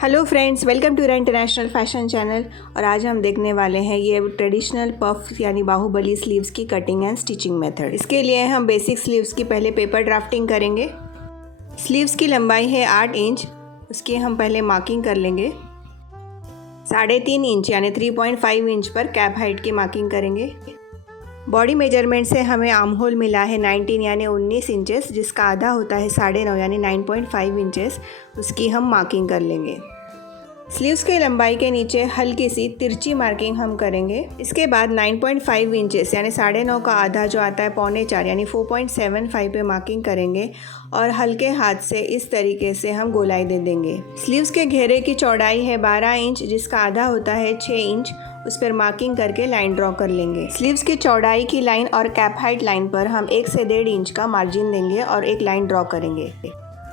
Hello friends, welcome to international fashion channel. और आज हम देखने वाले हैं ये ट्रेडिशनल पफ यानी बाहुबली स्लीव्स की कटिंग एंड स्टिचिंग मेथड। इसके लिए हम बेसिक स्लीव्स की पहले पेपर ड्राफ्टिंग करेंगे। स्लीव्स की लंबाई है 8 इंच, उसकी हम पहले मार्किंग कर लेंगे। 3.5 इंच यानी 3.5 इंच पर कैप हाइट की मार्किंग करेंगे। बॉडी मेजरमेंट से हमें आर्म होल मिला है 19 यानी 19 इंचेस, जिसका आधा होता है 9.5 यानी 9.5 इंचेस। उसकी हम मार्किंग कर लेंगे। स्लीव्स के लंबाई के नीचे हल्की सी तिरछी मार्किंग हम करेंगे। इसके बाद 9.5 इंचेस यानी 9.5 का आधा जो आता है 3.25 यानी 4.75 पे मार्किंग करेंगे और हल्के हाथ से इस तरीके से हम गोलाई दे देंगे। स्लीव्स के घेरे की चौड़ाई है 12 इंच, जिसका आधा होता है 6 इंच। उस पर मार्किंग करके लाइन ड्रॉ कर लेंगे। स्लीव्स की चौड़ाई की लाइन और कैप हाइट लाइन पर हम 1 से 1.5 इंच का मार्जिन देंगे और एक लाइन ड्रॉ करेंगे।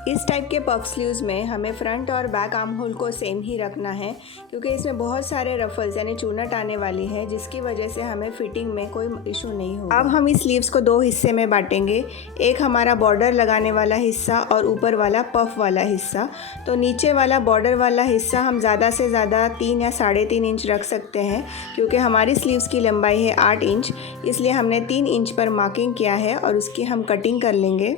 इस टाइप के पफ स्लीव्स में हमें फ्रंट और बैक आर्म होल को सेम ही रखना है, क्योंकि इसमें बहुत सारे रफल्स यानी चूनट आने वाली है, जिसकी वजह से हमें फिटिंग में कोई इशू नहीं होगा। अब हम इस स्लीव्स को 2 हिस्से में बांटेंगे। एक हमारा बॉर्डर लगाने वाला हिस्सा और ऊपर वाला पफ वाला हिस्सा। तो नीचे वाला बॉर्डर वाला हिस्सा हम ज़्यादा से ज़्यादा 3 या 3.5 इंच रख सकते हैं, क्योंकि हमारी स्लीव्स की लंबाई है 8 इंच, इसलिए हमने 3 इंच पर मार्किंग किया है और उसकी हम कटिंग कर लेंगे।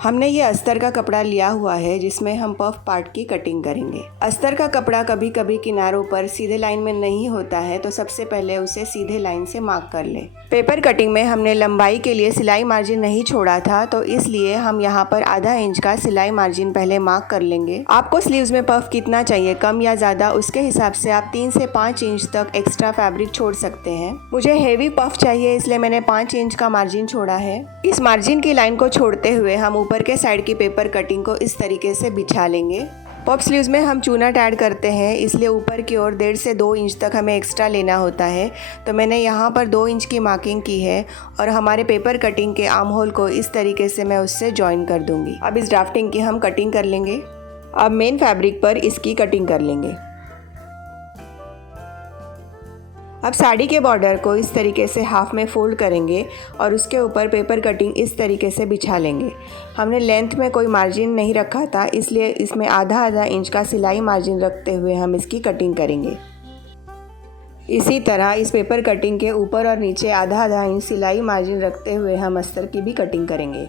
हमने ये अस्तर का कपड़ा लिया हुआ है, जिसमें हम पफ पार्ट की कटिंग करेंगे। अस्तर का कपड़ा कभी कभी किनारों पर सीधे लाइन में नहीं होता है, तो सबसे पहले उसे सीधे लाइन से मार्क कर ले। पेपर कटिंग में हमने लंबाई के लिए सिलाई मार्जिन नहीं छोड़ा था, तो इसलिए हम यहाँ पर आधा इंच का सिलाई मार्जिन पहले मार्क कर लेंगे। आपको स्लीव्स में पफ कितना चाहिए, कम या ज़्यादा, उसके हिसाब से आप 3 से 5 इंच तक एक्स्ट्रा फैब्रिक छोड़ सकते हैं। मुझे हेवी पफ चाहिए, इसलिए मैंने 5 इंच का मार्जिन छोड़ा है। इस मार्जिन की लाइन को छोड़ते हुए हम ऊपर के साइड की पेपर कटिंग को इस तरीके से बिछा लेंगे। पफ स्लीव्स में हम चूनट ऐड करते हैं, इसलिए ऊपर की ओर 1.5 से 2 इंच तक हमें एक्स्ट्रा लेना होता है। तो मैंने यहाँ पर 2 इंच की मार्किंग की है और हमारे पेपर कटिंग के आर्म होल को इस तरीके से मैं उससे जॉइन कर दूंगी। अब इस ड्राफ्टिंग की हम कटिंग कर लेंगे। अब मेन फैब्रिक पर इसकी कटिंग कर लेंगे। अब साड़ी के बॉर्डर को इस तरीके से हाफ में फोल्ड करेंगे और उसके ऊपर पेपर कटिंग इस तरीके से बिछा लेंगे। हमने लेंथ में कोई मार्जिन नहीं रखा था, इसलिए इसमें आधा इंच का सिलाई मार्जिन रखते हुए हम इसकी कटिंग करेंगे। इसी तरह इस पेपर कटिंग के ऊपर और नीचे आधा इंच सिलाई मार्जिन रखते हुए हम अस्तर की भी कटिंग करेंगे।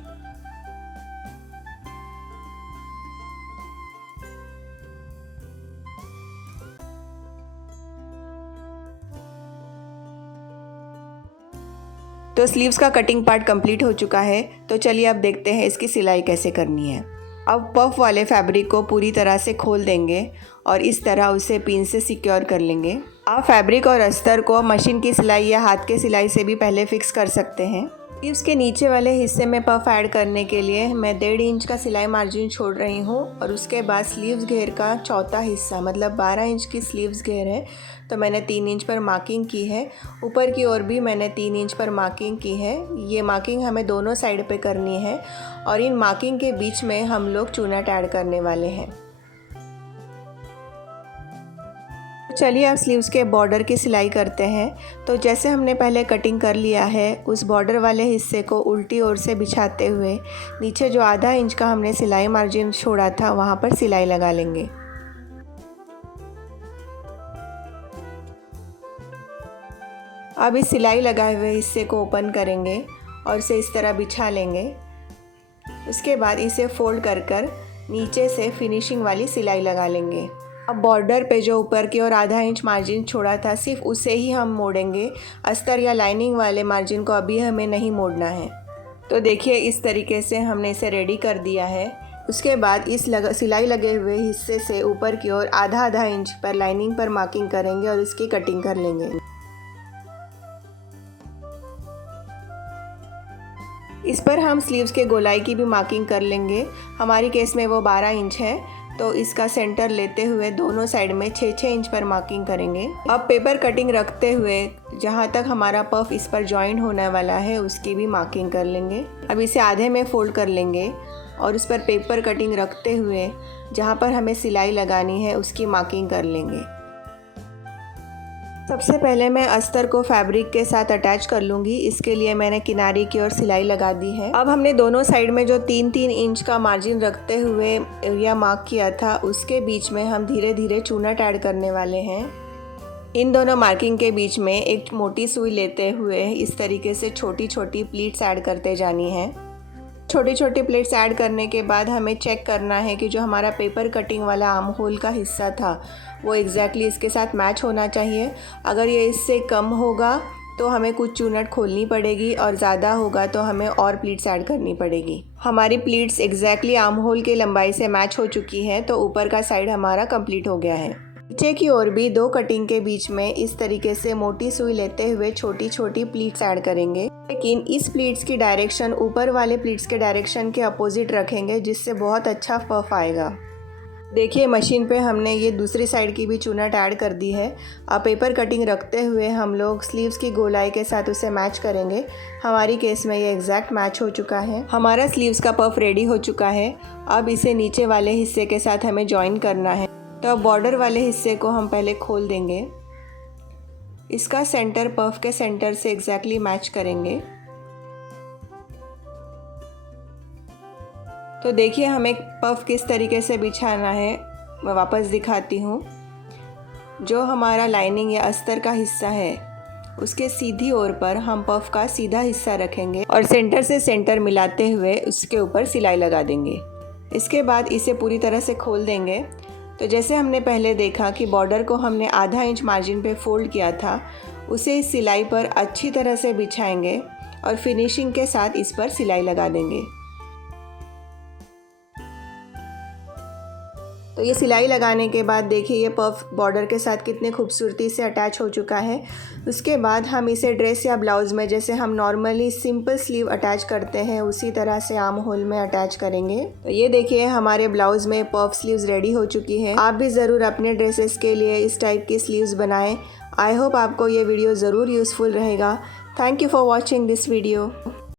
तो स्लीव्स का कटिंग पार्ट कंप्लीट हो चुका है। तो चलिए अब देखते हैं इसकी सिलाई कैसे करनी है। अब पफ वाले फैब्रिक को पूरी तरह से खोल देंगे और इस तरह उसे पिन से सिक्योर कर लेंगे। आप फैब्रिक और अस्तर को मशीन की सिलाई या हाथ के सिलाई से भी पहले फिक्स कर सकते हैं। स्लीव्स के नीचे वाले हिस्से में पफ ऐड करने के लिए मैं 1.5 इंच का सिलाई मार्जिन छोड़ रही हूँ और उसके बाद स्लीव्स घेर का चौथा हिस्सा मतलब 12 इंच की स्लीव्स घेर है, तो मैंने 3 इंच पर मार्किंग की है। ऊपर की ओर भी मैंने 3 इंच पर मार्किंग की है। ये मार्किंग हमें दोनों साइड पे करनी है और इन मार्किंग के बीच में हम लोग चूनट ऐड करने वाले हैं। चलिए अब स्लीव्स के बॉर्डर की सिलाई करते हैं। तो जैसे हमने पहले कटिंग कर लिया है, उस बॉर्डर वाले हिस्से को उल्टी ओर से बिछाते हुए नीचे जो आधा इंच का हमने सिलाई मार्जिन छोड़ा था वहाँ पर सिलाई लगा लेंगे। अब इस सिलाई लगाए हुए हिस्से को ओपन करेंगे और इसे इस तरह बिछा लेंगे। उसके बाद इसे फोल्ड कर नीचे से फिनिशिंग वाली सिलाई लगा लेंगे। अब बॉर्डर पे जो ऊपर की ओर आधा इंच मार्जिन छोड़ा था, सिर्फ उसे ही हम मोड़ेंगे। अस्तर या लाइनिंग वाले मार्जिन को अभी हमें नहीं मोड़ना है। तो देखिए इस तरीके से हमने इसे रेडी कर दिया है। उसके बाद इस सिलाई लगे हुए हिस्से से ऊपर की ओर आधा इंच पर लाइनिंग पर मार्किंग करेंगे और इसकी कटिंग कर लेंगे। इस पर हम स्लीव्स के गोलाई की भी मार्किंग कर लेंगे। हमारी केस में वो 12 इंच है, तो इसका सेंटर लेते हुए दोनों साइड में 6-6 इंच पर मार्किंग करेंगे। अब पेपर कटिंग रखते हुए जहाँ तक हमारा पफ इस पर जॉइन होने वाला है उसकी भी मार्किंग कर लेंगे। अब इसे आधे में फोल्ड कर लेंगे और उस पर पेपर कटिंग रखते हुए जहाँ पर हमें सिलाई लगानी है उसकी मार्किंग कर लेंगे। सबसे पहले मैं अस्तर को फैब्रिक के साथ अटैच कर लूँगी। इसके लिए मैंने किनारे की ओर सिलाई लगा दी है। अब हमने दोनों साइड में जो 3-3 इंच का मार्जिन रखते हुए एरिया मार्क किया था, उसके बीच में हम धीरे धीरे चूनट ऐड करने वाले हैं। इन दोनों मार्किंग के बीच में एक मोटी सुई लेते हुए इस तरीके से छोटी छोटी प्लीट्स ऐड करते जानी है। छोटी छोटी प्लेट्स ऐड करने के बाद हमें चेक करना है कि जो हमारा पेपर कटिंग वाला आर्म होल का हिस्सा था वो एग्जैक्टली इसके साथ मैच होना चाहिए। अगर ये इससे कम होगा तो हमें कुछ चूनट खोलनी पड़ेगी और ज़्यादा होगा तो हमें और प्लीट्स ऐड करनी पड़ेगी। हमारी प्लीट्स एग्जैक्टली आर्म होल के लंबाई से मैच हो चुकी हैं, तो ऊपर का साइड हमारा कंप्लीट हो गया है। नीचे की ओर भी 2 कटिंग के बीच में इस तरीके से मोटी सुई लेते हुए छोटी छोटी प्लीट्स ऐड करेंगे, लेकिन इस प्लीट्स की डायरेक्शन ऊपर वाले प्लीट्स के डायरेक्शन के अपोजिट रखेंगे, जिससे बहुत अच्छा पफ आएगा। देखिए मशीन पे हमने ये दूसरी साइड की भी चूनट ऐड कर दी है। अब पेपर कटिंग रखते हुए हम लोग स्लीव्स की गोलाई के साथ उसे मैच करेंगे। हमारी केस में ये एग्जैक्ट मैच हो चुका है। हमारा स्लीव्स का पफ रेडी हो चुका है। अब इसे नीचे वाले हिस्से के साथ हमें जॉइन करना है। तो अब बॉर्डर वाले हिस्से को हम पहले खोल देंगे। इसका सेंटर पफ के सेंटर से एग्जैक्टली मैच करेंगे। तो देखिए हमें पफ किस तरीके से बिछाना है, मैं वापस दिखाती हूँ। जो हमारा लाइनिंग या अस्तर का हिस्सा है उसके सीधी ओर पर हम पफ का सीधा हिस्सा रखेंगे और सेंटर से सेंटर मिलाते हुए उसके ऊपर सिलाई लगा देंगे। इसके बाद इसे पूरी तरह से खोल देंगे। तो जैसे हमने पहले देखा कि बॉर्डर को हमने आधा इंच मार्जिन पे फोल्ड किया था, उसे इस सिलाई पर अच्छी तरह से बिछाएंगे और फिनिशिंग के साथ इस पर सिलाई लगा देंगे। तो ये सिलाई लगाने के बाद देखिए ये पफ बॉर्डर के साथ कितने खूबसूरती से अटैच हो चुका है। उसके बाद हम इसे ड्रेस या ब्लाउज़ में जैसे हम नॉर्मली सिंपल स्लीव अटैच करते हैं उसी तरह से आर्म होल में अटैच करेंगे। तो ये देखिए हमारे ब्लाउज़ में पफ स्लीव्स रेडी हो चुकी है। आप भी ज़रूर अपने ड्रेसेस के लिए इस टाइप की स्लीव्स बनाएं। आई होप आपको ये वीडियो ज़रूर यूज़फुल रहेगा। Thank you for watching this video.